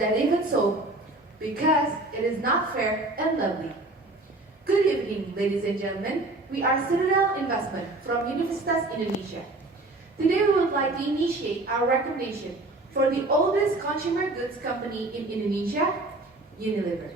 that even so? Because it is not fair and lovely. Good evening, ladies and gentlemen. We are Citadel Investment from Universitas Indonesia. Today we would like to initiate our recommendation for the oldest consumer goods company in Indonesia, Unilever.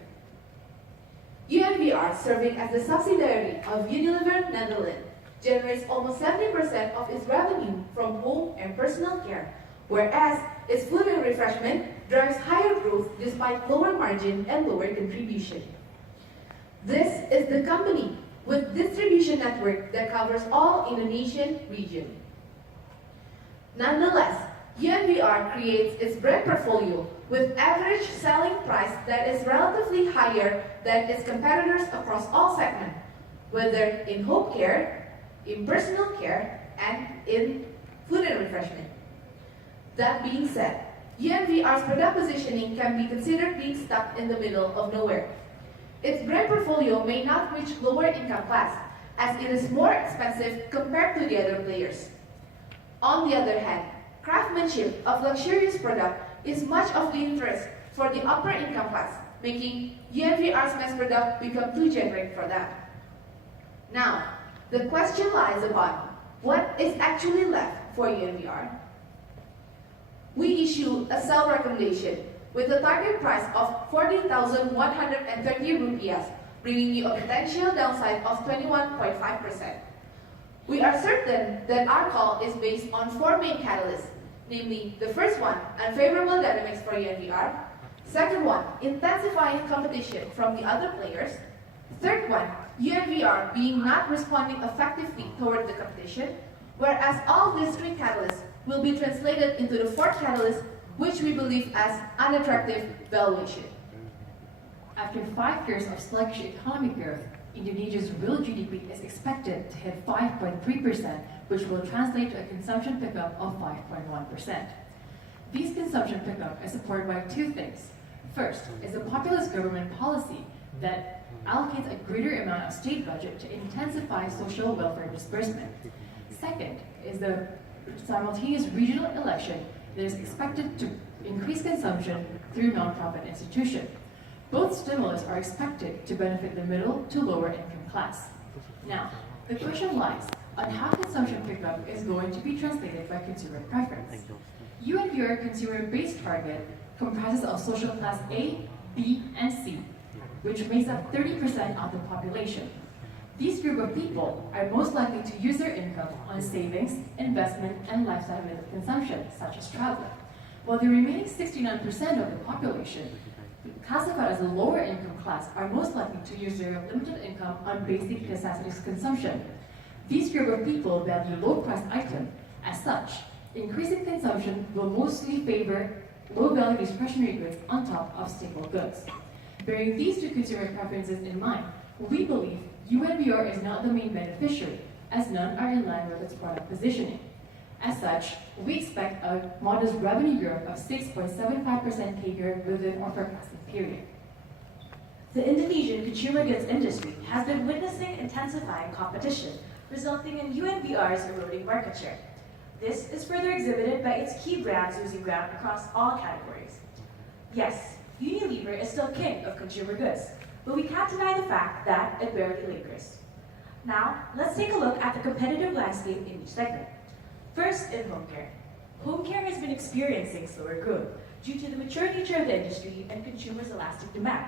UNVR, serving as the subsidiary of Unilever Netherlands, generates almost 70% of its revenue from home and personal care, whereas its food and refreshment drives higher growth despite lower margin and lower contribution. This is the company with distribution network that covers all Indonesian region. Nonetheless, UNVR creates its brand portfolio with average selling price that is relatively higher than its competitors across all segments, whether in home care, in personal care, and in food and refreshment. That being said, UNVR's product positioning can be considered being stuck in the middle of nowhere. Its brand portfolio may not reach lower income class, as it is more expensive compared to the other players. On the other hand, craftsmanship of luxurious product is much of the interest for the upper income class, making UNVR's mass product become too generic for that. Now, the question lies upon what is actually left for UNVR. We issue a sell recommendation with a target price of 40,130 rupiah, bringing you a potential downside of 21.5%. We are certain that our call is based on four main catalysts, namely the first one, unfavorable dynamics for UNVR, second one, intensifying competition from the other players, third one, UNVR being not responding effectively toward the competition, whereas all these three catalysts will be translated into the fourth catalyst, which we believe as unattractive valuation. After 5 years of sluggish economic growth, Indonesia's real GDP is expected to hit 5.3%, which will translate to a consumption pickup of 5.1%. This consumption pickup is supported by two things. First is a populist government policy that allocates a greater amount of state budget to intensify social welfare disbursement. Second is the simultaneous regional election that is expected to increase consumption through non-profit institutions. Both stimulus are expected to benefit the middle to lower income class. Now, the question lies on how consumption pickup is going to be translated by consumer preference. UNVR consumer-based target comprises of social class A, B, and C, which makes up 30% of the population. These group of people are most likely to use their income on savings, investment, and lifestyle-related consumption, such as travel, while the remaining 69% of the population, classified as a lower income class, are most likely to use their limited income on basic necessities consumption. These group of people value low-priced items. As such, increasing consumption will mostly favor low-value discretionary goods on top of staple goods. Bearing these two consumer preferences in mind, we believe UNVR is not the main beneficiary, as none are in line with its product positioning. As such, we expect a modest revenue growth of 6.75% CAGR within our forecasting period. The Indonesian consumer goods industry has been witnessing intensifying competition, resulting in UNVR's eroding market share. This is further exhibited by its key brands losing ground across all categories. Yes, Unilever is still king of consumer goods, but we can't deny the fact that it barely lingers. Now, let's take a look at the competitive landscape in each segment. First, in home care. Home care has been experiencing slower growth due to the mature nature of the industry and consumers' elastic demand.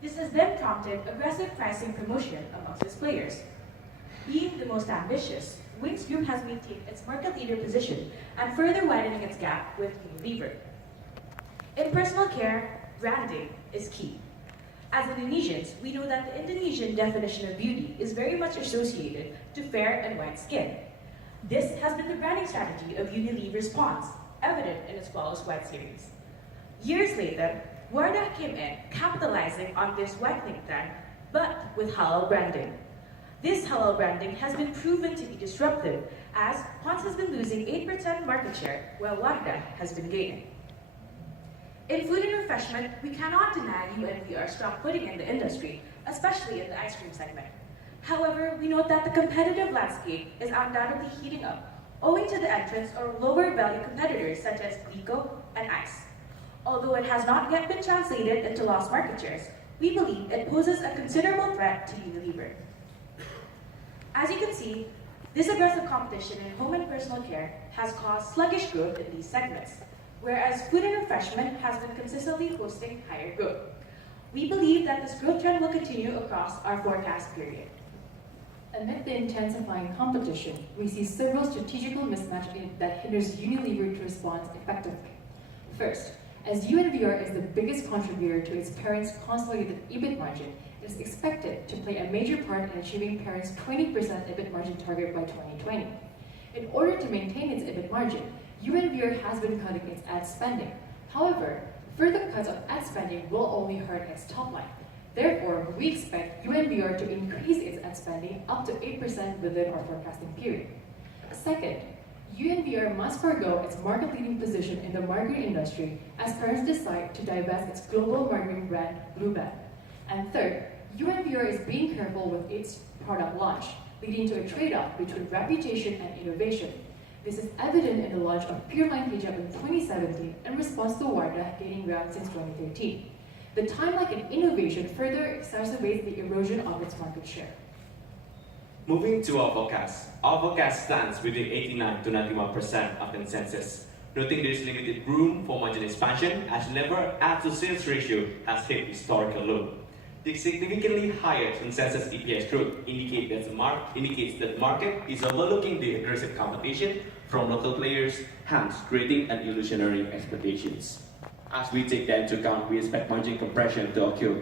This has then prompted aggressive pricing promotion amongst its players. Being the most ambitious, Wings Group has maintained its market leader position and further widening its gap with Unilever. In personal care, branding is key. As Indonesians, we know that the Indonesian definition of beauty is very much associated to fair and white skin. This has been the branding strategy of Unilever's Pond's, evident in its Flawless White series. Years later, Wardah came in, capitalizing on this whitening trend, but with halal branding. This halal branding has been proven to be disruptive, as Pond's has been losing 8% market share, while Wardah has been gaining. In food and refreshment, we cannot deny UNVR's strong footing in the industry, especially in the ice cream segment. However, we note that the competitive landscape is undoubtedly heating up, owing to the entrance of lower value competitors such as Glico and Ice. Although it has not yet been translated into lost market shares, we believe it poses a considerable threat to Unilever. As you can see, this aggressive competition in home and personal care has caused sluggish growth in these segments, whereas food and refreshment has been consistently posting higher growth. We believe that this growth trend will continue across our forecast period. Amid the intensifying competition, we see several strategical mismatches that hinders Unilever to respond effectively. First, as UNVR is the biggest contributor to its parent's consolidated EBIT margin, it is expected to play a major part in achieving parent's 20% EBIT margin target by 2020. In order to maintain its EBIT margin, UNVR has been cutting its ad spending. However, further cuts of ad spending will only hurt its top line. Therefore, we expect UNVR to increase its ad spending up to 8% within our forecasting period. Second, UNVR must forego its market-leading position in the margarine industry as parents decide to divest its global margarine brand, Blue Band. And third, UNVR is being careful with its product launch, leading to a trade-off between reputation and innovation. This is evident in the launch of Pure Line Hijab in 2017 in response to Wardah gaining ground since 2013. The timeline in innovation further exacerbates the erosion of its market share. Moving to our forecast stands within 89 to 91% of consensus, noting there is limited room for margin expansion as lever ad to sales ratio has hit historical low. The significantly higher consensus EPS growth indicates that the market is overlooking the aggressive competition from local players, hence creating an illusionary expectations. As we take that into account, we expect margin compression to occur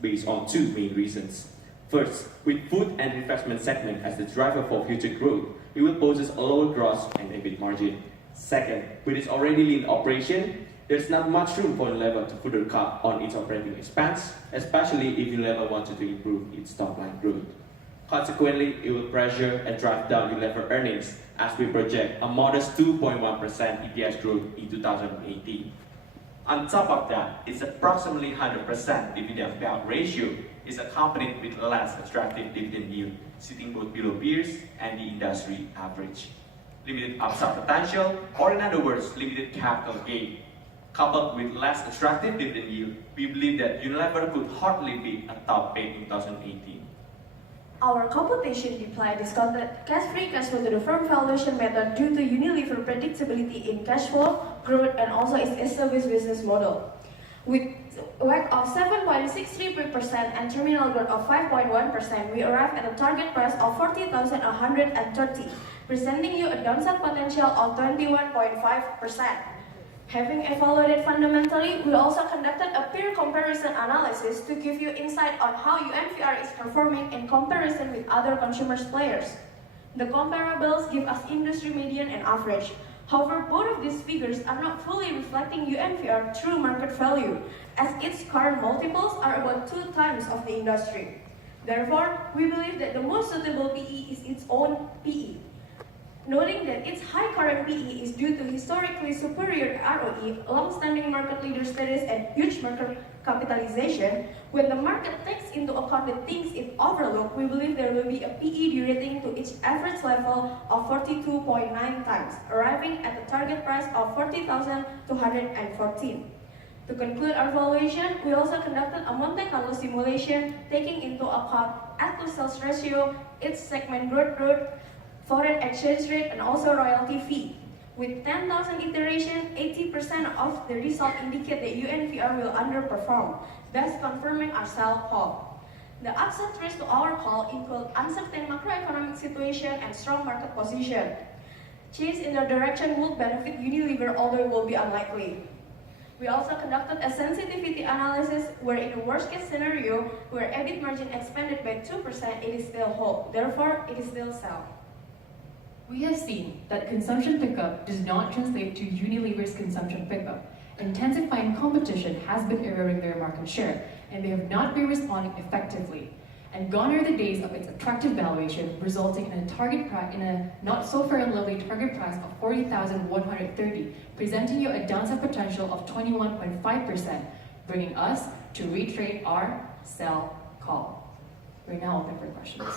based on two main reasons. First, with food and refreshment segment as the driver for future growth, it will pose a lower gross and EBIT margin. Second, with its already lean operation, there's not much room for Unilever to further cut on its operating expense, especially if Unilever wanted to improve its top-line growth. Consequently, it will pressure and drive down Unilever earnings as we project a modest 2.1% EPS growth in 2018. On top of that, its approximately 100% dividend payout ratio is accompanied with less attractive dividend yield, sitting both below peers and the industry average. Limited upside potential, or in other words, limited capital gain. Coupled with less attractive dividend yield, we believe that Unilever could hardly be a top pick in 2018. Our computation deployed discounted cash-free cash flow to the firm valuation method due to Unilever predictability in cash flow, growth, and also its established business model. With WACC of 7.63% and terminal growth of 5.1%, we arrive at a target price of 40,130, presenting you a downside potential of 21.5%. Having evaluated fundamentally, we also conducted a peer comparison analysis to give you insight on how UNVR is performing in comparison with other consumer players. The comparables give us industry median and average. However, both of these figures are not fully reflecting UNVR true market value, as its current multiples are about 2 times of the industry. Therefore, we believe that the most suitable PE is its own PE. Noting that its high current PE is due to historically superior ROE, long-standing market leader status, and huge market capitalization, when the market takes into account the things it overlooked, we believe there will be a PE derating to its average level of 42.9 times, arriving at the target price of 40,214. To conclude our valuation, we also conducted a Monte Carlo simulation taking into account ad to sales ratio, its segment growth, foreign exchange rate, and also royalty fee. With 10,000 iterations, 80% of the result indicate that UNVR will underperform, thus confirming our sell call. The upside risk to our call include uncertain macroeconomic situation and strong market position. Change in the direction would benefit Unilever, although it will be unlikely. We also conducted a sensitivity analysis where in the worst case scenario, where EBIT margin expanded by 2%, it is still hold. Therefore, it is still sell. We have seen that consumption pickup does not translate to Unilever's consumption pickup. Intensifying competition has been eroding their market share, and they have not been responding effectively. And gone are the days of its attractive valuation, resulting in a not so fair and lovely target price of 40,130, presenting you a downside potential of 21.5%, bringing us to retrade our sell call. We're now open for questions.